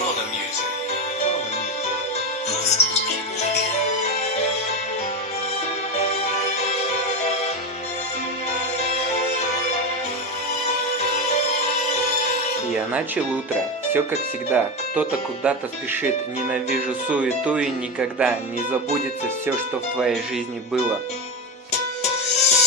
Follow music. Я начал утро, все как всегда, кто-то куда-то спешит, ненавижу суету и никогда не забудется все, что в твоей жизни было.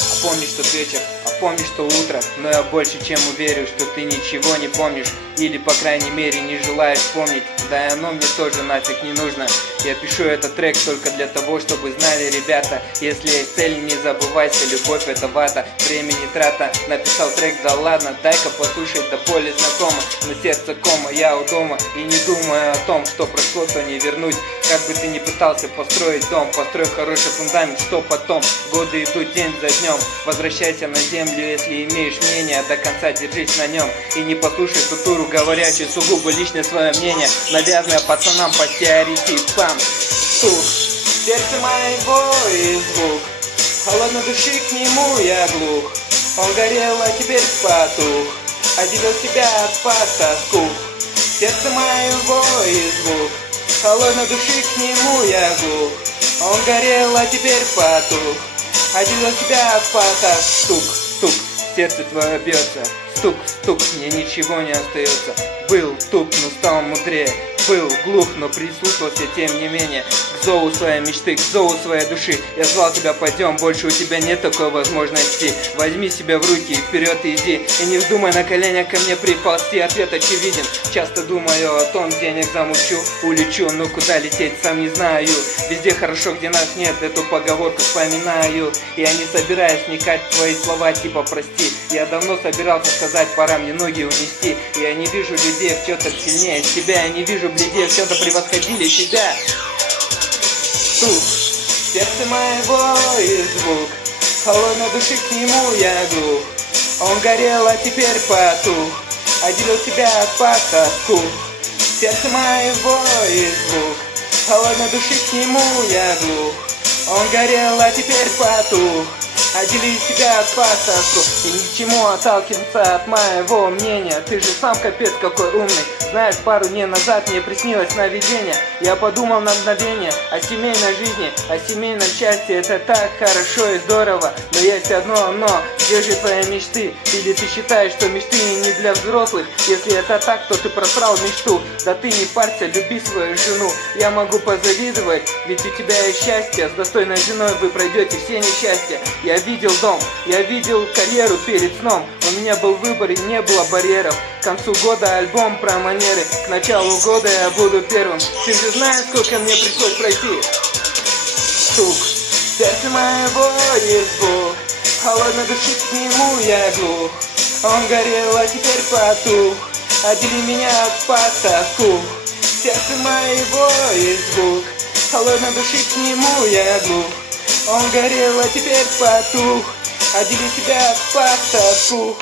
А помнишь тот вечер, а помнишь то утро, но я больше чем уверен, что ты ничего не помнишь, или по крайней мере не желаешь помнить, да и оно мне тоже нафиг не нужно. Я пишу этот трек только для того, чтобы знали ребята, если есть цель, не забывайся, любовь это вата, времени трата. Написал трек, да ладно, дай-ка послушать, да более знакомо, но сердце кома, я у дома и не думаю о том, что прошло, то не вернуть. Как бы ты ни пытался построить дом, построй хороший фундамент, что потом, годы идут день за днем. Возвращайся на землю, если имеешь мнение, до конца держись на нем и не послушай ту туру говорящую сугубо личное свое мнение, навязанное пацанам по теорете спам. Тух, сердце моего и звук, холодной души к нему я глух. Он горел, а теперь потух, отделил себя от потаску. Сердце моего и звук, холодной души к нему я глух. Он горел, а теперь потух, отделил себя от потаску. Стук, стук, сердце твое бьется, стук, стук, мне ничего не остается. Был туп, но стал мудрее. Был глух, но прислушался тем не менее к зову своей мечты, к зову своей души. Я звал тебя, пойдем, больше у тебя нет такой возможности. Возьми себя в руки и вперед иди, и не вздумай на коленях ко мне приползти. Ответ очевиден, часто думаю о том, денег замучу, улечу, но куда лететь, сам не знаю. Везде хорошо, где нас нет, эту поговорку вспоминаю. Я не собираюсь вникать в твои слова типа прости. Я давно собирался сказать, пора мне ноги унести. Я не вижу людей в чем-то сильнее себя, я не вижу людей в чем-то превосходили тебя. Стук, сердце моего и звук, холодной души к нему я глух. Он горел, а теперь потух, отделил себя от потаску. Сердце моего и звук, холодной души к нему я глух. Он горел, а теперь потух, отдели себя от потаску. И ни к чему отталкиваться от моего мнения. Ты же сам капец какой умный. Знаешь, пару дней назад мне приснилось сновидение. Я подумал на мгновение о семейной жизни, о семейном счастье. Это так хорошо и здорово. Но есть одно но. Где же твои мечты? Или ты считаешь, что мечты не для взрослых? Если это так, то ты просрал мечту. Да ты не парься, люби свою жену. Я могу позавидовать, ведь у тебя есть счастье. С достойной женой вы пройдете все несчастья. Я видел дом, я видел карьеру перед сном. У меня был выбор и не было барьеров. К концу года альбом про манеры. К началу года я буду первым. Ты же знаешь, сколько мне пришлось пройти. Стук, сердце моего есть звук, холодной души к нему я глух. Он горел, а теперь потух, отдели меня от потаску. Сердце моего есть звук, холодной души к нему я глух. Он горел, а теперь потух, отдели себя от потаску.